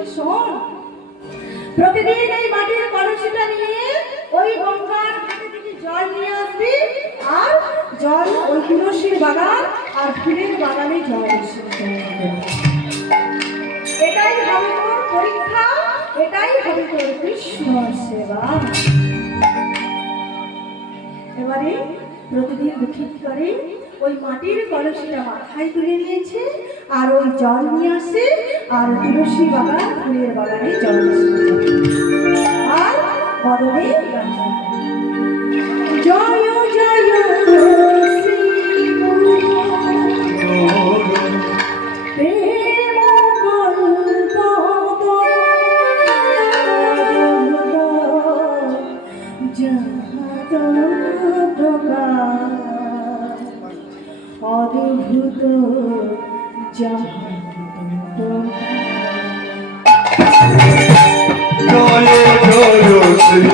বলছি শোন, প্রতিদিন এই মাটির কলসিটা নিয়ে ওই গঙ্গার ঘাটে থেকে জল নিয়ে আসবি, আর জল ওই তুলসীর বাগান আর ফুলের বাগানে জল এটাই হবে তোর পরীক্ষা, এটাই হবে তোর কৃষ্ণ সেবা। এবারে প্রতিদিন দুঃখিত করে ওই মাটির কলসিটা মাথায় তুলে নিয়েছে, আর ওই জল নিয়ে আসে, আর তুলসী বাগান ফুলের বাগানে জল আর বদলে জয় জয় অদ্ভুত জয় জয় শ্রী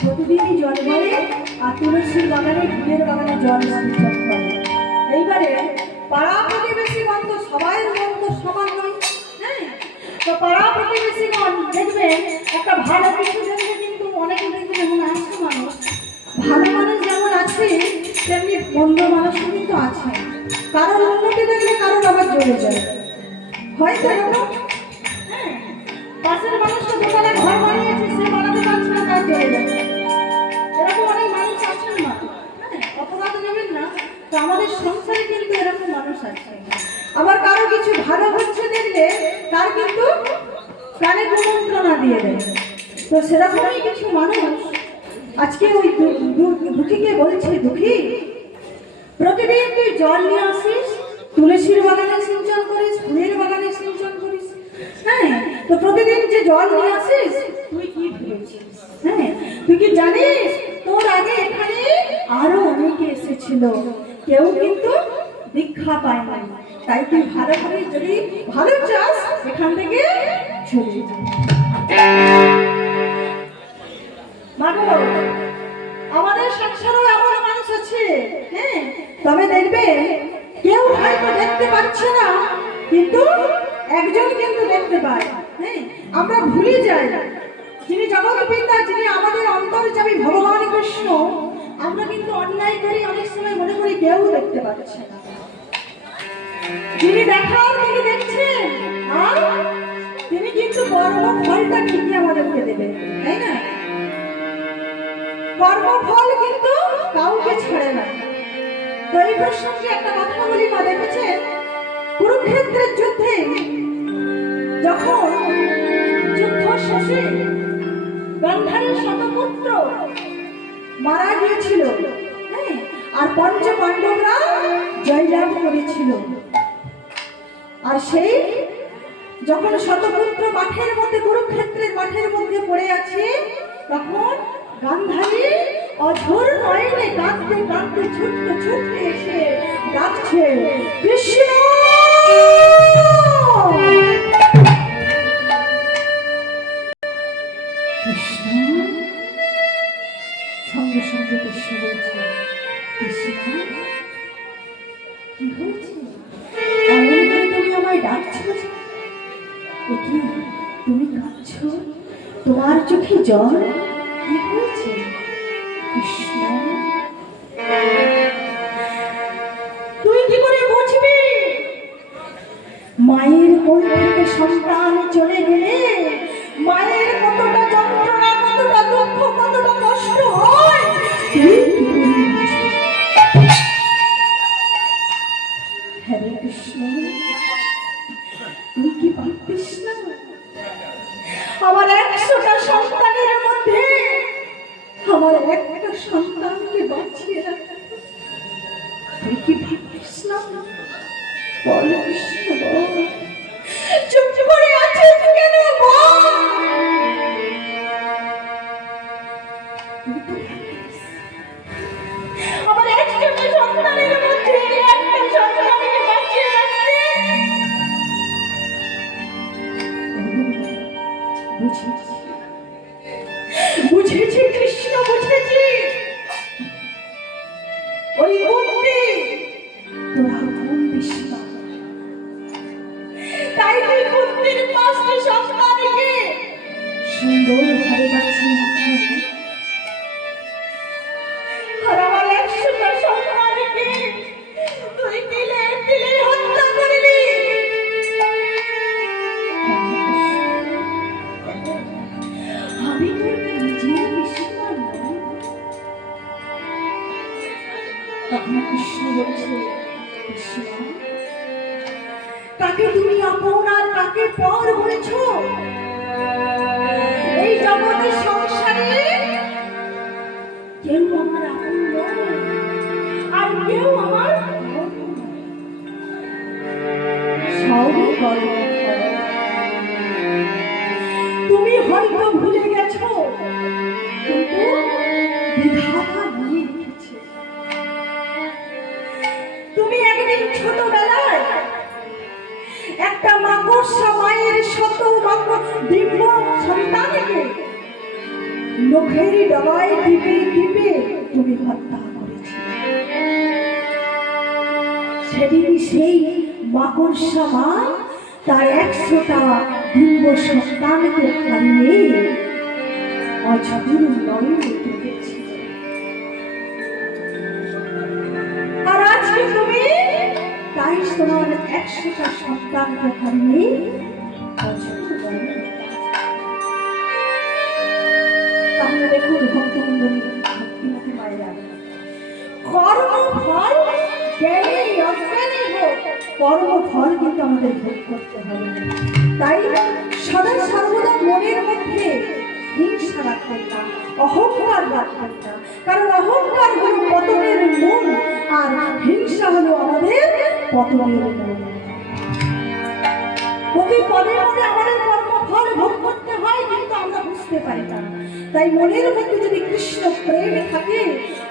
প্রতিদিনই জল ভরে আর তুলসীর বাগানে ফুলের বাগানে জল সঞ্চয় করে। এইবারে পাড়া প্রতিবেশীগণ তো সবাই মন তো সমান নয়, হ্যাঁ, তো পাড়া প্রতিবেশীগণ দেখবেন একটা ভালো কিছু দেখবে, কিন্তু অনেকে দেখবেন এমন আছে মানুষ, ভালো মানুষ যেমন আছে তেমনি মন্দ মানুষও কিন্তু আছে। কারোর উন্নতি দেখলে কারোর আবার জ্বলে যায়, হয়তো এরকম, হ্যাঁ, পাশের মানুষটা দোকানে ঘর বানিয়েছে, সে বানাতে পারছে না, তার জ্বলে যাচ্ছে, এরকম অনেক মানুষ আছেন না, হ্যাঁ, অপরাধ নেবেন না। তো আমাদের সংসারে কিন্তু এরকম মানুষ আছে। আবার কারো কিছু ভালো হচ্ছে দেখলে তার কিন্তু প্রাণে কুমন্ত্রণা দিয়ে দেয়। তো সেরকমই কিছু মানুষ আজকে ওই দুঃখীকে বলছে, দুঃখী প্রতিদিন তুই জল নিয়ে আসিস, তুলসীর বাগানে সিঞ্চন করিস, ফুলের বাগানে সিঞ্চন করিস, হ্যাঁ, তো প্রতিদিন যে জল নিয়ে আসিস তুই কি ভেবেছিস, হ্যাঁ, তুই কি জানিস তোর আগে এখানে আরো অনেকে এসেছিল, কেউ কিন্তু দীক্ষা পায় না। তাই তুই ভালো করে যদি ভালো চাস এখান থেকে চলে যা। আমাদের সংসারেও এমন মানুষ আছে, হ্যাঁ, তবে দেখবে কেউ হয়তো দেখতে পাচ্ছে না, কিন্তু একজন কিন্তু দেখতে পায়, হ্যাঁ, আমরা ভুলে যাই যিনি জগৎ পিতা, যিনি আমাদের অন্তর্যামী ভগবান কৃষ্ণ, আমরা কিন্তু অন্যায় করি, অনেক সময় মনে করি কেউ দেখতে পাচ্ছে না। যিনি দেখান তিনি দেখছেন, আর তিনি কিন্তু কর্মফলটা ঠিকই আমাদেরকে দেবেন, তাই না? কর্মফল কিন্তু কাউকে ছেড়ে না। তো এই প্রসঙ্গে একটা কথা বলি, মা দেখেছেন কুরুক্ষেত্রের যুদ্ধে যখন যুদ্ধ শেষে গান্ধারীর শতপুত্র মারা গিয়েছিল, হ্যাঁ, আর পঞ্চ পাণ্ডবরা জয়লাভ করেছিল, আর সেই যখন শতপুত্র মাঠের মধ্যে কুরুক্ষেত্রের মাঠের মধ্যে পড়ে আছে, তখন গান্ধারী অঝোর নয়নে কাঁদতে কাঁদতে ছুটতে ছুটতে এসে ডাকছে, কৃষ্ণ কৃষ্ণ। সঙ্গে সঙ্গে কৃষ্ণ বলছে, কৃষ্ণ কি হয়েছে, এমন করে তুমি আমায় ডাকছো, কি তুমি কাঁদছো, তোমার চোখে জল, কি হয়েছে কৃষ্ণ? তুই কি করে বুঝবি মায়ের কোল থেকে সন্তান চলে গেলে মায়ের কতটা যন্ত্রণা, কতটা দুঃখ, কতটা কষ্ট হয়? হরে কৃষ্ণ, তুই কি ভাবতিস না আমার 100টা সন্তানের মধ্যে আমার একটা সন্তানকে বাঁচিয়ে রাখতে তুই কি ভাবিস না? বল কৃষ্ণ বল, চুপ করে আছিস কেন বল? আমার একটা সন্তানের মধ্যে একটা সন্তানকে বাঁচিয়ে রাখতে বুঝেছি, বুঝেছি কৃষ্ণ, বুঝেছি। ওই বুদ্ধি তোরা কোন বিশ্বাস, তাই তুই বুদ্ধির পাঁচটি সন্তানকে সুন্দর ভাবে বাঁচিয়ে রাখবি, আর আমার 100টা সন্তানকে তুই দিলে দিলে হত্যা করলি। আমি তোর নিজের বিশ্বাস নই। তখন কৃষ্ণ বলছে, কৃষ্ণ কাকে তুমি আপন আর কাকে পর বলেছ? এই জগতের সংসারে কেউ আমার আপন নয় আর কেউ আমার সবই গর্ব করে। তুমি হয়তো ভুলে গেছো, কিন্তু বিধাতা ভুলে রেখেছে। তুমি একদিন ছোটবেলায় একটা মাকড়সা মায়ের শত দিব্য সন্তানকে নখের ডগায় টিপে টিপে তুমি হত্যা করেছিলে। সেদিন সেই মাকড়সা মা তার 100টা দিব্য সন্তানকে হারিয়ে অঝোর নয়নে কেঁদেছিল। আর আজকে তুমি তাই তোমার 100টা সন্তানকে হারিয়ে অঝোর নয়নে। তাহলে দেখুন ভক্তমণ্ডলী, ভক্তিমতী মায়েরা, কর্মফল জ্ঞানী অজ্ঞানী হোক, কর্মফল কিন্তু আমাদের ভোগ করতে হবে। তাই সদা সর্বদা মনের মধ্যে হিংসা রাখবেন না, অহংকার রাখবেন না, কারণ অহংকার হলো পতনের মূল আর হিংসা হলো আমাদের পতনের মূল। প্রতি পদে পদে আমাদের কর্মফল ভোগ করতে হয়, কিন্তু আমরা বুঝতে পারি না। তাই মনের মধ্যে যদি কৃষ্ণ প্রেম থাকে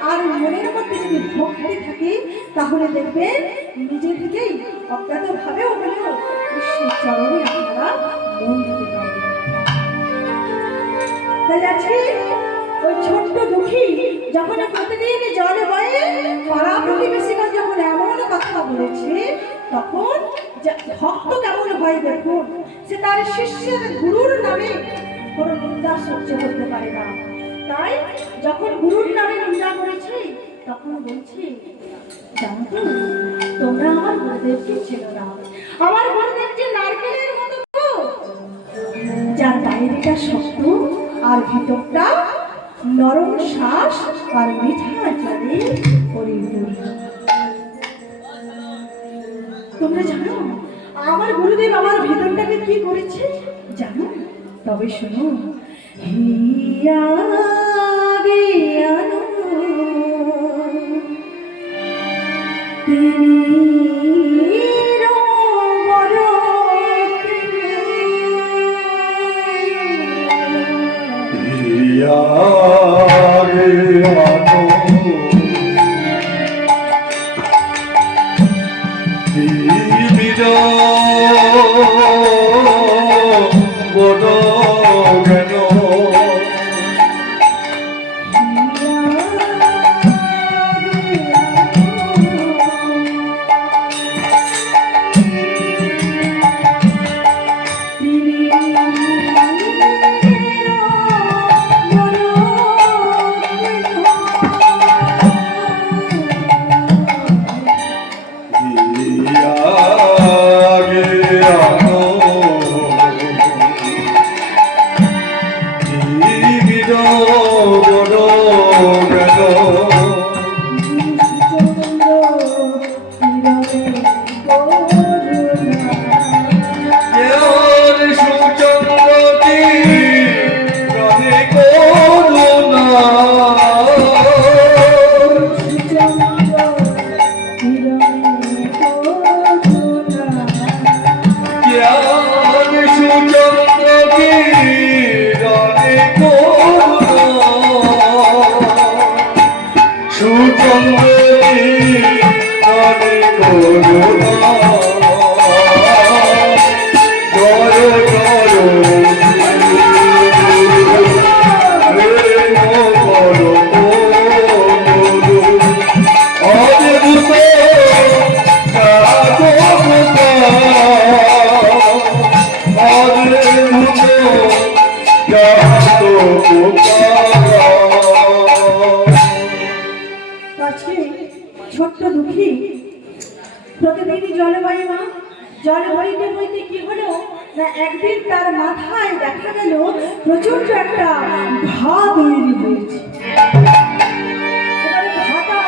আর মনের মধ্যে যদি ভক্তি থাকে, তাহলে দেখবেন নিজে থেকেই অজ্ঞাত ভাবেও হলেও কৃষ্ণের চরণে আপনারা মন দিতে পারবেন। তাই আজকে ওই ছোট্ট দুঃখী যখন প্রতিদিন জলে বয়ে পাড়া প্রতিবেশীরা যখন এমন কথা বলেছে, তখন ভক্ত কেমন হয় দেখুন, সে তার শিষ্যের গুরুর নামে কোনো নিন্দা সহ্য করতে পারে না। তাই যখন গুরুর নামে নিন্দা করেছে, তখন বলছি, জানো তো তোমরা আমার গুরুদেবকে চেনো না। আমার গুরুদেব যে নারকেলের মতো, যার বাইরেটা শক্ত আর ভিতরটা নরম শ্বাস আর মিঠা জলে পরিপূর্ণ। তোমরা জানো আমার গুরুদেব আমার ভিতরটাকে কি করেছে জানো? তবে শোনো, হিয়া জ্ঞানো জল বয়ে মা, জল বইতে বইতে কি হলো না একদিন তার মাথায় দেখা গেল প্রচন্ড একটা ঘা তৈরি হয়েছে। এবারে ঘাটা,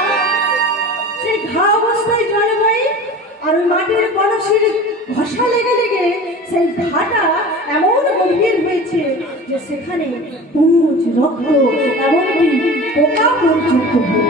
সেই ঘা অবস্থায় জল বয়ে আর ওই মাটির কলসির ঘষা লেগে লেগে সেই ঘাটা এমন গভীর হয়েছে যে সেখানে পুঁজ রক্ত এমনকি পোকা পর্যন্ত হয়েছে।